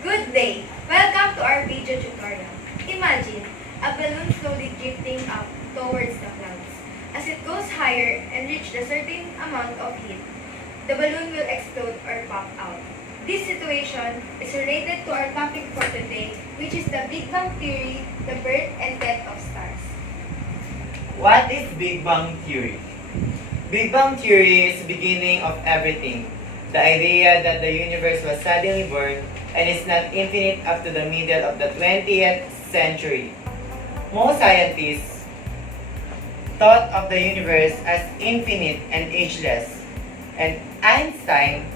Good day! Welcome to our video tutorial. Imagine a balloon slowly drifting up towards the clouds. As it goes higher and reaches a certain amount of heat, the balloon will explode or pop out. This situation is related to our topic for today, which is the Big Bang Theory, the birth and death of stars. What is Big Bang Theory? Big Bang Theory is the beginning of everything. The idea that the universe was suddenly born and is not infinite up to the middle of the 20th century. Most scientists thought of the universe as infinite and ageless, and Einstein's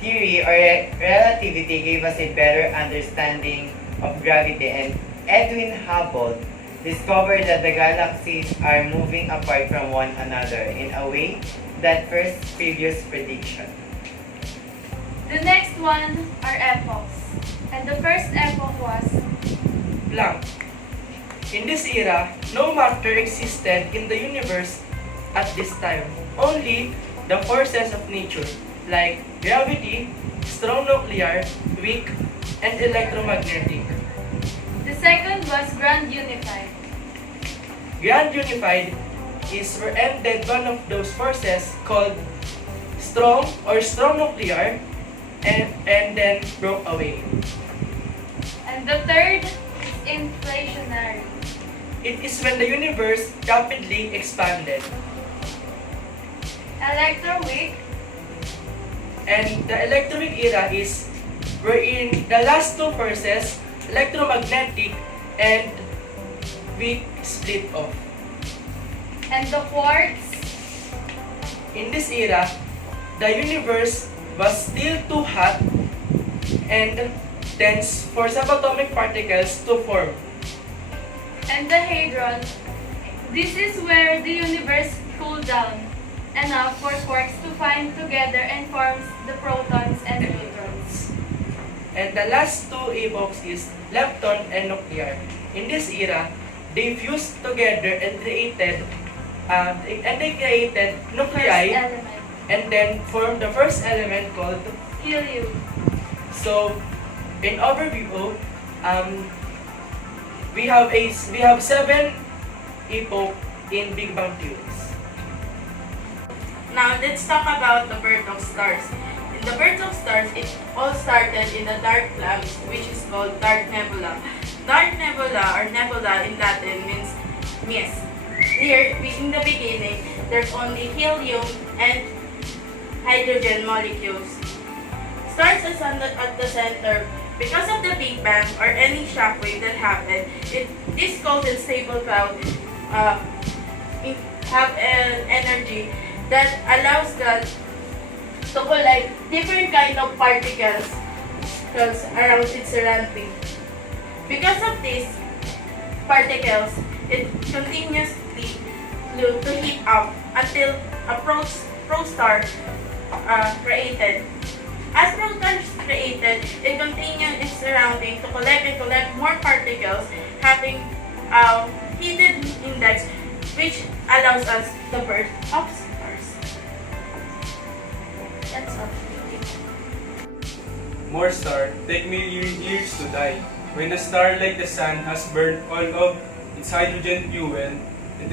theory or relativity gave us a better understanding of gravity, and Edwin Hubble discovered that the galaxies are moving apart from one another in a way that first previous prediction. The next one are epochs, and the first epoch was Blank. In this era, no matter existed in the universe at this time. Only the forces of nature, like gravity, strong nuclear, weak, and electromagnetic. The second was Grand Unified. Grand Unified is where ended one of those forces called strong nuclear and then broke away. And the third is inflationary. It is when the universe rapidly expanded. Electroweak. And the electroweak era is wherein the last two forces, electromagnetic and weak, split off. And the quartz. In this era, the universe was still too hot and dense for subatomic particles to form. And the hadron. This is where the universe cooled down enough for quarks to find together and forms the protons and neutrons. And the last two epochs is lepton and nuclear. In this era, they fused together and created First nuclei element. and then formed the first element called. Helium. So, in overview, we have 7 epoch in Big Bang theories. Now, let's talk about the birth of stars. In the birth of stars, it all started in a dark cloud, which is called dark nebula. Dark nebula, or nebula in Latin, means mist. Here, in the beginning, there's only helium and hydrogen molecules. Stars is at the center. Because of the Big Bang or any shockwave that happened, this cold and stable cloud have an energy that allows that to collide different kind of particles around its surrounding. Because of these particles, it continuously to heat up until a protostar created. As protons created, it continues its surrounding to collect more particles, having heated index, which allows us the birth of stars. That's all. More stars take million years to die. When a star like the sun has burned all of its hydrogen fuel, it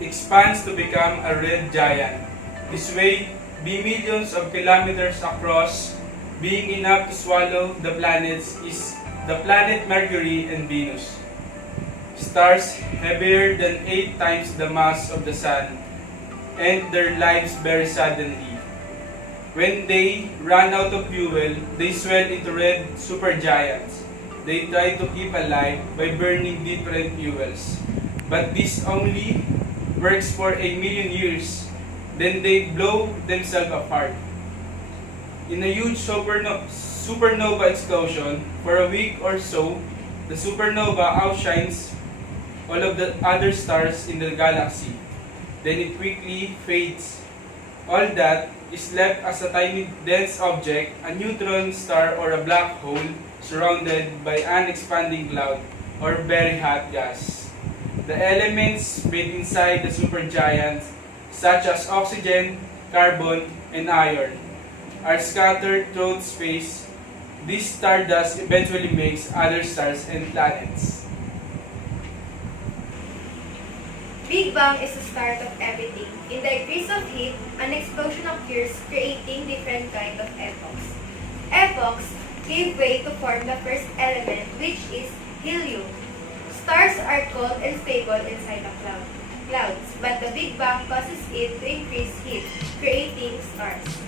expands to become a red giant. This way, be millions of kilometers across, being enough to swallow the planets is the planet Mercury and Venus. Stars heavier than 8 times the mass of the sun end their lives very suddenly. When they run out of fuel, they swell into red supergiants. They try to keep alive by burning different fuels. But this only works for a million years. Then they blow themselves apart. In a huge supernova explosion, for a week or so, the supernova outshines all of the other stars in the galaxy. Then it quickly fades. All that is left as a tiny dense object, a neutron star or a black hole surrounded by an expanding cloud or very hot gas. The elements made inside the supergiant, such as oxygen, carbon, and iron, are scattered throughout space This stardust eventually makes other stars and planets. Big Bang is the start of everything. In the increase of heat, an explosion occurs, creating different kinds of epochs. Epochs give way to form the first element, which is helium. Stars are cold and stable inside the clouds, but the Big Bang causes it to increase heat, creating stars.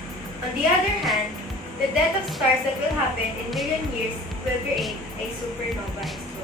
On the other hand, the death of stars that will happen in million years will create a supernova explosion.